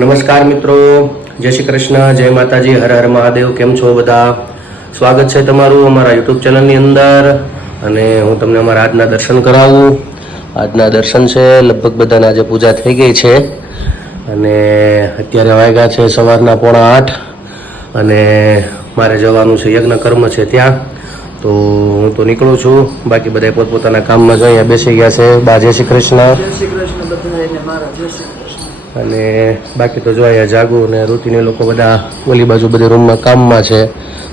નમસ્કાર મિત્રો. જય શ્રી કૃષ્ણ, જય માતાજી, હર હર મહાદેવ. કેમ છો બધા? સ્વાગત છે તમારું અમારા યુટ્યુબ ચેનલની અંદર અને હું તમને અમારા આજના દર્શન કરાવું. આજના દર્શન છે, લગભગ બધાના આજે પૂજા થઈ ગઈ છે. અને અત્યારે વાગ્યા છે સવારના પોણા આઠ અને મારે જવાનું છે યજ્ઞ કર્મ છે ત્યાં. તો હું તો નીકળું છું. બાકી બધા પોતપોતાના કામમાં જઈ બેસી ગયા છે. બા, જય શ્રી કૃષ્ણ. જય શ્રી કૃષ્ણ. અને બાકી તો જો અહીંયા જાગુ ને ઋતિને લોકો બધા ઓલી બાજુ બધી રૂમમાં કામમાં છે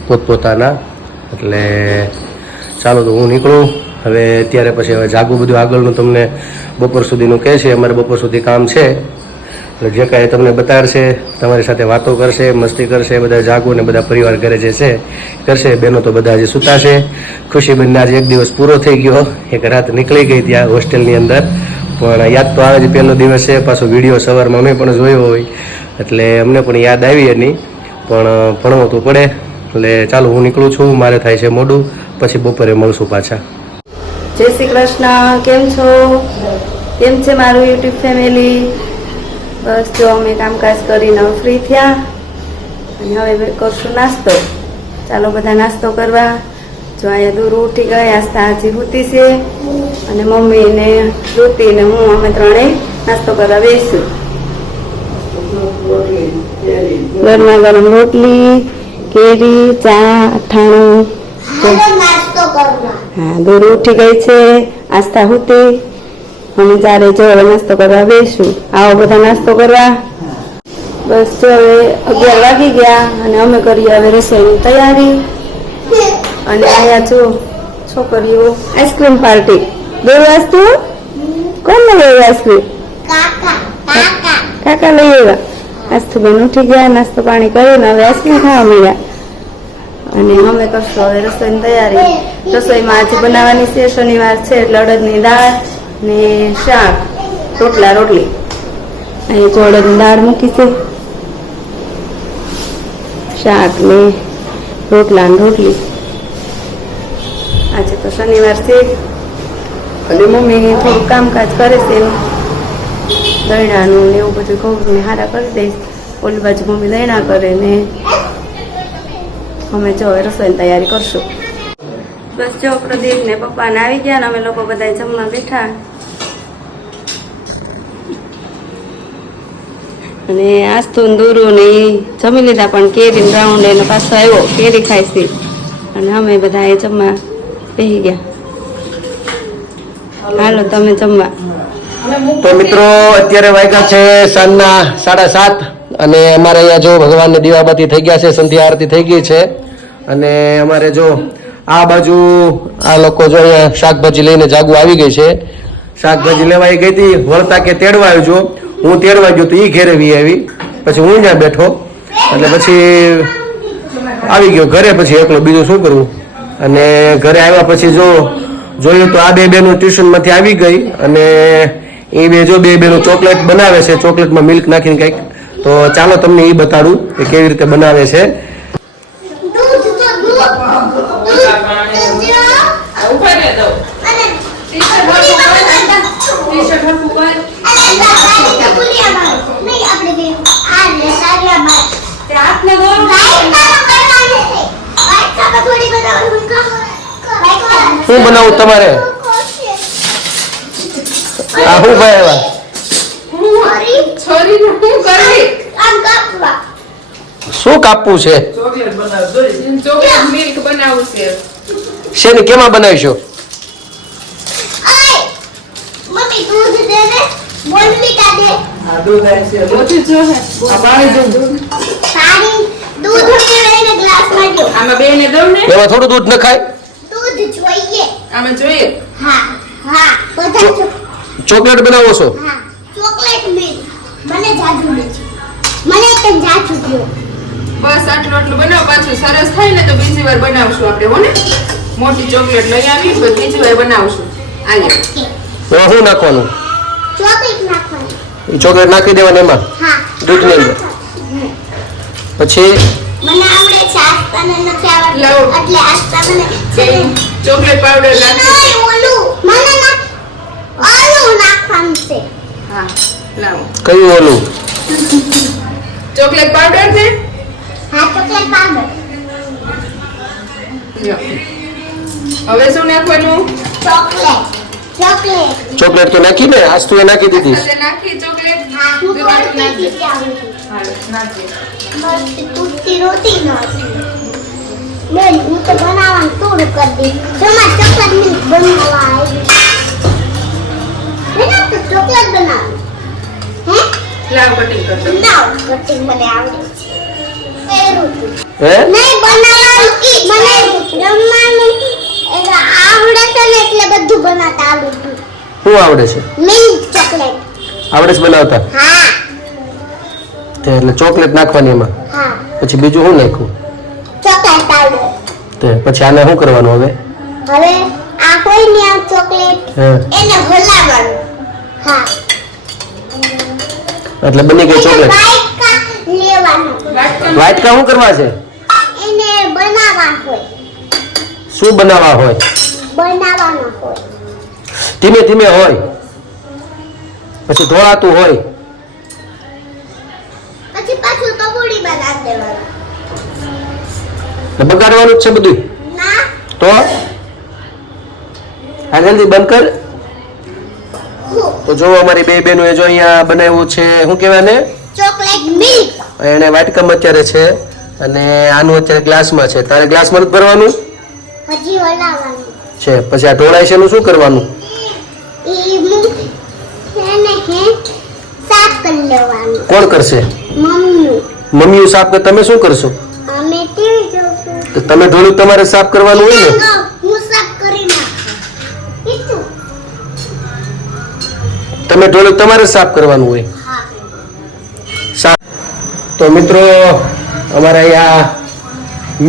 પોતપોતાના. એટલે ચાલો તો હું નીકળું. હવે અત્યારે પછી હવે જાગુ બધું આગળનું તમને બપોર સુધીનું કહે છે, અમારે બપોર સુધી કામ છે. એટલે જે કાંઈ તમને બતાડશે, તમારી સાથે વાતો કરશે, મસ્તી કરશે, બધા જાગુ ને બધા પરિવાર ઘરે જે છે કરશે. બહેનો તો બધા હજી સૂતા છે. ખુશી બેનને આજે એક દિવસ પૂરો થઈ ગયો. એક રાત નીકળી ગઈ ત્યાં હોસ્ટેલની અંદર. પણ યાદ તો આવે જ, પહેલો દિવસ છે પાછો વીડિયો સવારમાં અમે પણ જોયો હોય, એટલે અમને પણ યાદ આવી એની. પણ ભણવું તો પડે, એટલે ચાલો હું નીકળું છું, મારે થાય છે મોડું, પછી બપોરે મળશું પાછા. જય શ્રી કૃષ્ણ, કેમ છો? કેમ છે મારું યુટ્યુબ ફેમિલી? બસ જો અમે કામકાજ કરીને ફ્રી થયા, અને હવે કરશું નાસ્તો. ચાલો બધા નાસ્તો કરવા. જો અહીંયા દૂર ઉઠી ગયા આસ્થા હજી હુતી છે. અને મમ્મી ને શ્રુતિ ને હું અમે ત્રણેય નાસ્તો કરવા બેસું ગરમા ગરમ રોટલી કેરી ચા અઠાણું હા દૂર ઉઠી ગઈ છે આસ્થા હુતી. અમે ચારે જો હવે નાસ્તો કરવા બેસું આવો બધા નાસ્તો કરવા. બસ હવે અગિયાર વાગી ગયા અને અમે કરીએ હવે રસોઈની તૈયારી. અને અહીંયા જો છોકરીઓ આઈસ્ક્રીમ પાર્ટી. બે વસ્તુ કોણ લઈ આવ્યા આઈસ્ક્રીમ? કાકા લઈ આવ્યા. આસ્તુ બેન ઉઠી ગયા નાસ્તો પાણી કરીને હવે આઈસ્ક્રીમ ખાવા મળ્યા. અને અમે કરશું હવે રસોઈની તૈયારી. રસોઈમાં આજે બનાવવાની છે શનિવાર છે એટલે અડદની દાળ ને શાક રોટલા રોટલી. અહીં જો અડદની દાળ મૂકી છે. શાક ને રોટલા ને રોટલી. આજે તો શનિવાર છે. અને મમ્મી થોડું કામકાજ કરે છે. એનું દૈણાનું ને એવું બધું ઘઉં હારા કરી દઈશ ઓલી બાજુ મમ્મી દૈણા કરે ને અમે જો રસોઈની તૈયારી કરશું. બસ જો પ્રદીપ ને પપ્પા ને આવી ગયા ને અમે લોકો બધા જમવા બેઠા. અને આસ્તું દૂરુ ને જમી લીધા પણ કેરી રાઉન્ડ એનો પાછો આવ્યો. કેરી છે. અને અમે બધા એ જમવા હાલો, તમે જમવા. તો મિત્રો, અત્યારે વાગ્યા છે સાંજના સાડા સાત અને અમારે અહીંયા જો ભગવાનની દીવાબત્તી થઈ ગયા છે, સંધ્યા આરતી થઈ ગઈ છે અને અમારે જો આ બાજુ આ લોકો જો અહીંયા શાકભાજી લઈને જાગુ આવી ગઈ છે. શાકભાજી લેવાઈ ગઈ હતી, વળતા કે તેડવા આવજો હું તેડવા ગયો તો એ ઘેરે વી આવી. પછી હું ત્યાં બેઠો. એટલે પછી આવી ગયો ઘરે, પછી એકલો બીજું શું કરવું અને ઘરે આવ્યા પછી જો જોયું તો આ બે બેનું ટ્યુશનમાંથી આવી ગઈ અને એ બે જો બે બેનું ચોકલેટ બનાવે છે ચોકલેટમાં મિલ્ક નાખીને કંઈક. તો ચાલો તમને એ બતાડું કે કેવી રીતે બનાવે છે. શું બનાવું તમારે? આ શું ભાઈ એવા શું કાપવું છે? ચોકલેટ બનાવ જોઈ ચોકલેટ મિલ્ક બનાવું છે. શેની કેમાં બનાવીશું આ દૂધ આમાં બે ને દઉં ને? એમાં થોડું દૂધ નખાય દૂધ જોઈએ. આમાં જોઈએ? હા હા બધા ચોકલેટ બનાવો છો? હા ચોકલેટ મિલ્ક મને જાજુ નથી. મને એક જાજુ દો બસ આટલું આટલું બનાવ. પાછું સરસ થાય ને તો બીજી વાર બનાવશું આપણે હો ને? મોટી ચોકલેટ લઈ આવી તો બીજી વાર બનાવશું. આજે હું શું નાખવાનું? ચોકલેટ નાખવાની. ચોકલેટ નાખી દેવાની એમાં? હા. દૂધની અંદર. પછી? મને આવડે છે આસ્તાને નથી આવડતું લાવો. એટલે આસ્તા મને બે ચોકલેટ પાવડર નાખી નહીં, ઓલું મને ના ઓલું નાખવાનું છે હા લાવો કયું ઓલું ચોકલેટ પાવડર ને હા ચોકલેટ પાવડર લ્યો. હવે શું નાખવાનું ચોકલેટ ચોકલેટ ચોકલેટ તો નાખી ને આજ તું એ નાખી દીધી સાથે નાખી ચોકલેટ હા હું દૂધ વાળું નાખજે. તોડતી આવું હાલો, નાખજે. મસ્ત તૂટતી રોટી નથી બેન હું તો બનાવવાનું પૂરું કરી દઈશ તમારે ચોકલેટ મિલ્ક બનાવવા આવી બેન તો ચોકલેટ બનાવ હે લાવ કટિંગ કરતો ના કટિંગ મને આવડે છે છું નહીં બનાવવાનું ઈ મને રમવાનું એટલે આવડે છે ને એટલે બધું બનાવતા આવડે શું આવડે છે મિલ્ક ચોકલેટ આવડે છે બનાવતા હા એટલે ચોકલેટ નાખવાની એમાં હા પછી બીજું શું નાખ્યું ચોકલેટ તે પછી આને શું કરવાનું હવે? હવે આ કોઈ ને આ ચોકલેટ એને હલાવવાનું. હા. એટલે બની ગઈ ચોકલેટ. વાટકા શું કરવા છે? એને બનાવવા હોય. શું બનાવવા હોય? બનાવવાનો હોય. ધીમે ધીમે હોય. પછી ઢોળાતું હોય પછી પાછું તબુડીમાં નાખ દેવાનું એટલે બગાડવાનું જ છે બધું તો? આ જલ્દી બંધ કર. તો જો અમારી બે બહેનો એ જો અહીંયા બનાવ્યું છે શું કહેવાય ને ચોકલેટ મિલ્ક. એને વાટકમ અત્યારે છે અને આનું અત્યારે ગ્લાસમાં છે. તારે ગ્લાસમાં નથી ભરવાનું? પછી હલાવવાનું. છે પછી આ ઢોળાય છે એનું શું કરવાનું? કોણ કરશે? મમ્મી. મમ્મીઓ સાફ કર. તમે શું કરશો? તો તમે ઢોળ્યું તમારે સાફ કરવાનું હોય ને? હું સાફ કરી નાખ. તમે ઢોળ્યું તમારે સાફ કરવાનું હોય. સાફ. તો મિત્રો અમારે અહીંયા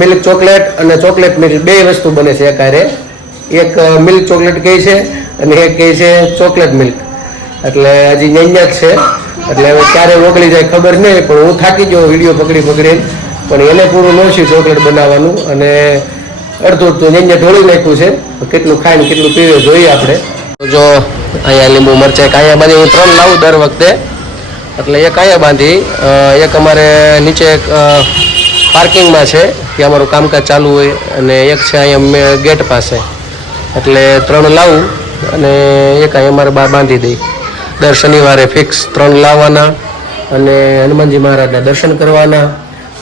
મિલ્ક ચોકલેટ અને ચોકલેટ મિલ્ક બે વસ્તુ બને છે એકારે. એક મિલ્ક ચોકલેટ કહે છે અને એક કહે છે ચોકલેટ મિલ્ક એટલે હજી જ છે. એટલે હવે ક્યારે ઓગળી જાય ખબર નહીં પણ હું થાકી ગયો વીડિયો પકડી પકડીને પણ એને પૂરું ન છે ચોકલેટ બનાવવાનું અને અડધું તો જઈને ઢોળી નાખ્યું છે. કેટલું ખાય ને કેટલું પીવે જોઈએ આપણે. જો અહીંયા લીંબુ મરચાં કાંયા બાંધી હું ત્રણ લાવું દર વખતે. એટલે એક અહીંયા બાંધી એક અમારે નીચે એક પાર્કિંગમાં છે કે અમારું કામકાજ ચાલુ હોય અને એક છે અહીંયા ગેટ પાસે. એટલે ત્રણ લાવું અને એક અહીંયા અમારે બા બાંધી દઈ દર શનિવારે ફિક્સ ત્રણ લાવવાના અને હનુમાનજી મહારાજના દર્શન કરવાના.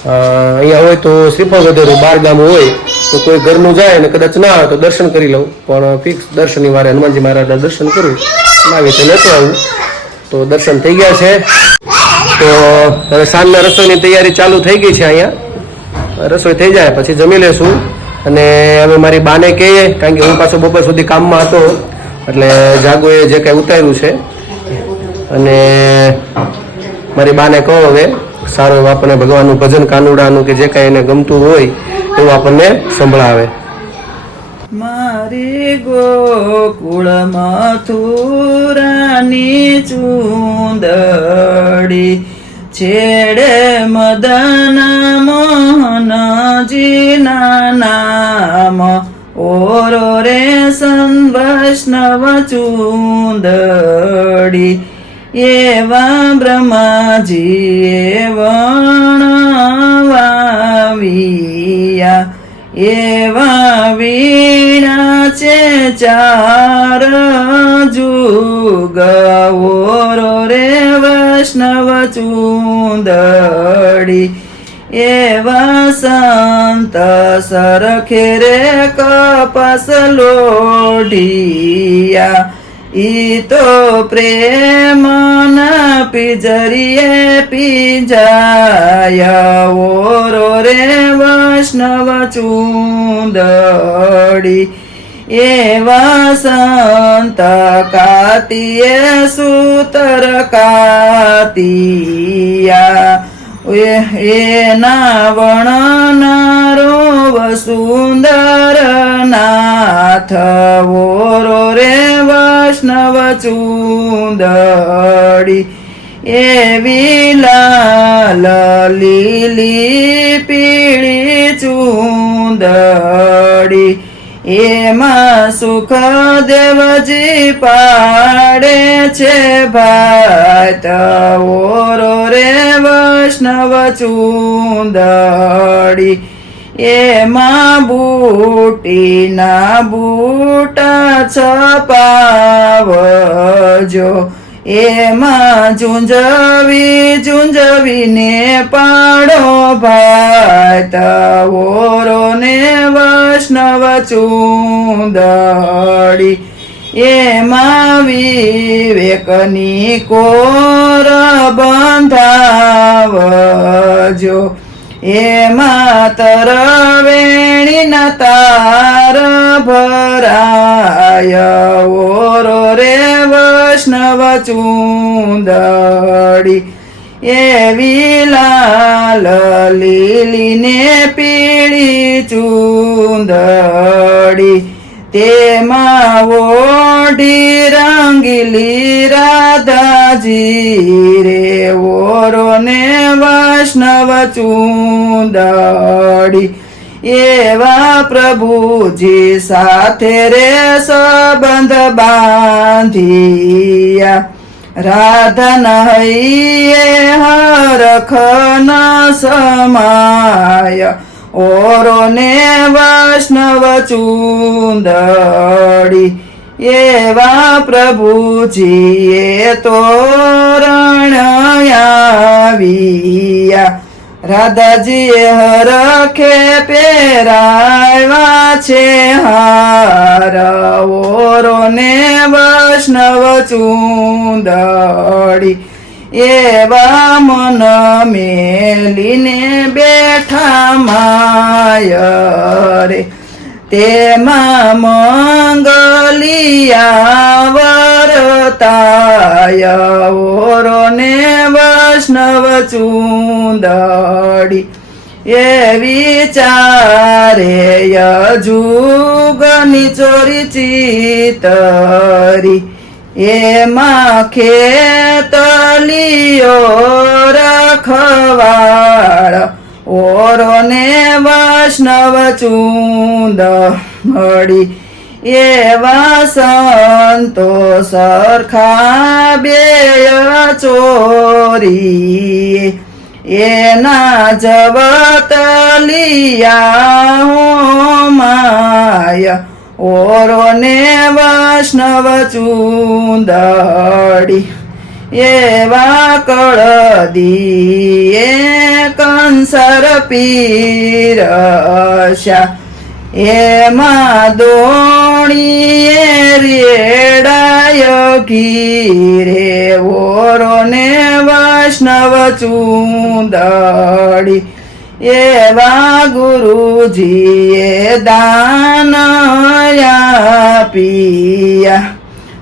અહીંયા હોય તો શ્રીફળ વધેરું બાર હોય તો કોઈ ઘરનું જાય અને કદાચ ના આવે તો દર્શન કરી લઉં. પણ ફિક્સ દર્શનની વારે હનુમાનજી મહારાજના દર્શન કરું. આવી તો લેતો આવું. તો દર્શન થઈ ગયા છે. તો હવે સાંજના રસોઈની તૈયારી ચાલુ થઈ ગઈ છે અહીંયા. રસોઈ થઈ જાય, પછી જમી લેશું. અને હવે મારી બાને કહીએ, કારણ કે હું પાછો બપોર સુધી કામમાં હતો, એટલે જાગોએ જે કાંઈ ઉતાર્યું છે. અને મારી બાને કહો હવે. સારું એવું આપણને ભગવાનનું ભજન કાનુડાનું કે જે કાંઈ એને ગમતું હોય, એવું આપણને સંભળાવે. મારી ગોકુળ મથુરાની ચૂંદડી છેડે મદન મોહનજીના નામ. ઓરો રે સન ચૂંદડી એવા બ્રહ્માજીએ વણવાવિયા. એવા વીણા છે ચાર જુગવોરો રે વૈષ્ણવ ચૂંદડી. એવા સંત સરખે રે કપસ લોઢિયા. ઈ તો પ્રેમ પિજરીએ પીજાય, ઓરો રે વૈષ્ણવ ચૂંદડી, એવા સંત કાતીએ સૂતર કાતિયા. એના વણનારો વસુંદર નાથ ઓરો રે વૈષ્ણવ ચૂંદડી એવી લાલ લીલી પીળી ચૂંદડી, એમાં સુખ દેવજી પાડે છે ભાત ઓરો રે વૈષ્ણવ ચૂંદડી એમાં બૂટીના બૂટા છપાવજો. એમાં ઝુંઝવી, ઝુંઝવીને પાડો ભાત. ઓરો ને વૈષ્ણવ ચૂંદડી. એમાં વિવેકની કોર બંધાવજો. એમાં તરવેણીના તાર ભરાય. ઓરો રે વૈષ્ણવ ચૂંદડી. એવી લાલ લીલીને પીળી ચૂંદડી. તેમાં ઓઢી રંગીલી રાધાજી રે ઓરો ને વૈષ્ણવ ચૂંદડી. એવા પ્રભુજી સાથે રે સંબંધ બાંધિયા. રાધન હૈયે હરખ ન સમાય. ઓરો ને વૈષ્ણવ ચૂંદડી, એવા પ્રભુજીએ તોરણ આવ્યા. રાધાજીએ હરખે પેરાવા છે હાર. ઓરોને વૈષ્ણવ ચૂંદડી એવા મન મેલીને બેઠા માય રે. તેમાં મંગલિયા વરતાય ઓરોને વૈષ્ણવ ચૂંદડી. એ વિચારે જુગની ચોરી ચિતરી. એમાં ખેતલીઓ રખવાળ ઓરો ને વૈષ્ણવ ચૂંદ મળી. એવા સંતો સરખા બેય ચોરી. એના જવતલિયા માય. ઓરો ને વૈષ્ણવ ચૂંદડી, એવા કળદીએ કંસર પીરસ્યા. એમાં દોણીએ રેડાય ઘીરે ઓરો ને વૈષ્ણવ ચૂંદડી એવા ગુરુજીએ દાન પિયા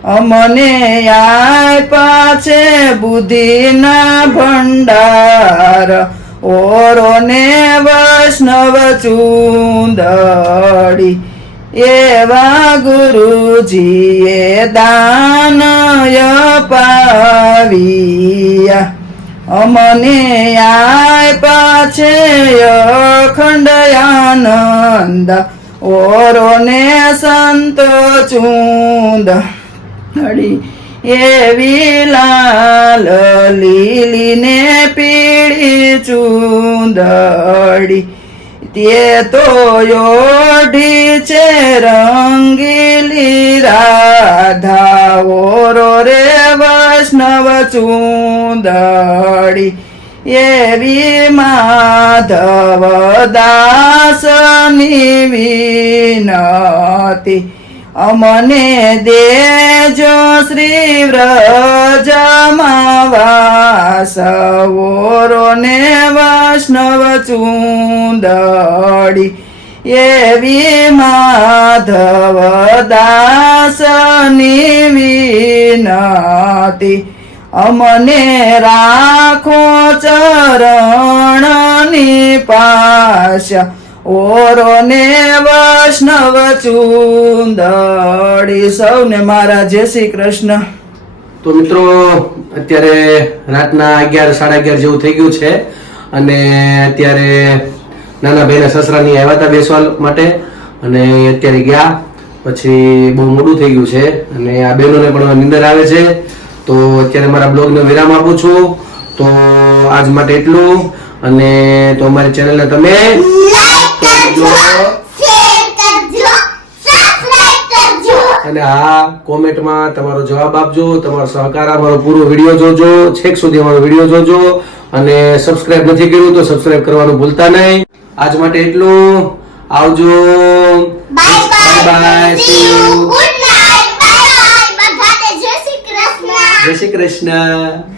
અમને આપ્યા પાછે બુદ્ધિના ભંડાર ઓરો ને વૈષ્ણવ ચૂંદડી. એવા ગુરુજીએ દાન પાવિયા અમને આય પાછે અખંડ આનંદ ઓરો ને સંત ચૂંદ. હળી એવી લાલ લીલી ને પીળી ચૂંદડી તે તો યોઢી છે રંગીલી રાધા ઓરો રે વૈષ્ણવ ચૂંદડી. એવી માધવ દાસની વિનતી. અમને દેજો શ્રી વ્રજમાં વાસ ને વૈષ્ણવ ચૂંદડી. એવી માધવ દાસની વિનતી. અમને રાખો ચરણની પાશ. ઓરો ને વૈષ્ણવ ચુંદડી, સૌને મારા જય શ્રી કૃષ્ણ. તો મિત્રો, અત્યારે રાતના અગિયાર, સાડા અગિયાર જેવું થઈ ગયું છે અને અત્યારે નાના ભાઈના સસરાની આવ્યા હતા બેસવા માટે અને અત્યારે ગયા. પછી બહુ મોડું થઈ ગયું છે અને આ બહેનોને પણ નીંદર આવે છે. તો અત્યારે મારા બ્લોગને વિરામ આપું છું. તો આજ માટે એટલું. અને તો અમારી ચેનલને તમે કરજો. શેર કરજો સબસ્ક્રાઇબ કરજો અને હા કોમેન્ટમાં તમારો જવાબ આપજો તમારો સહકાર અમારો પૂરો વીડિયો જોજો છેક સુધી અમારો વીડિયો જોજો અને સબસ્ક્રાઇબ નથી કર્યું તો સબસ્ક્રાઇબ કરવાનું ભૂલતા નહીં. આજ માટે એટલું. આવજો. Bye bye. Bye see you good night bye bye બધાને જય શ્રી કૃષ્ણ. જય શ્રી કૃષ્ણ.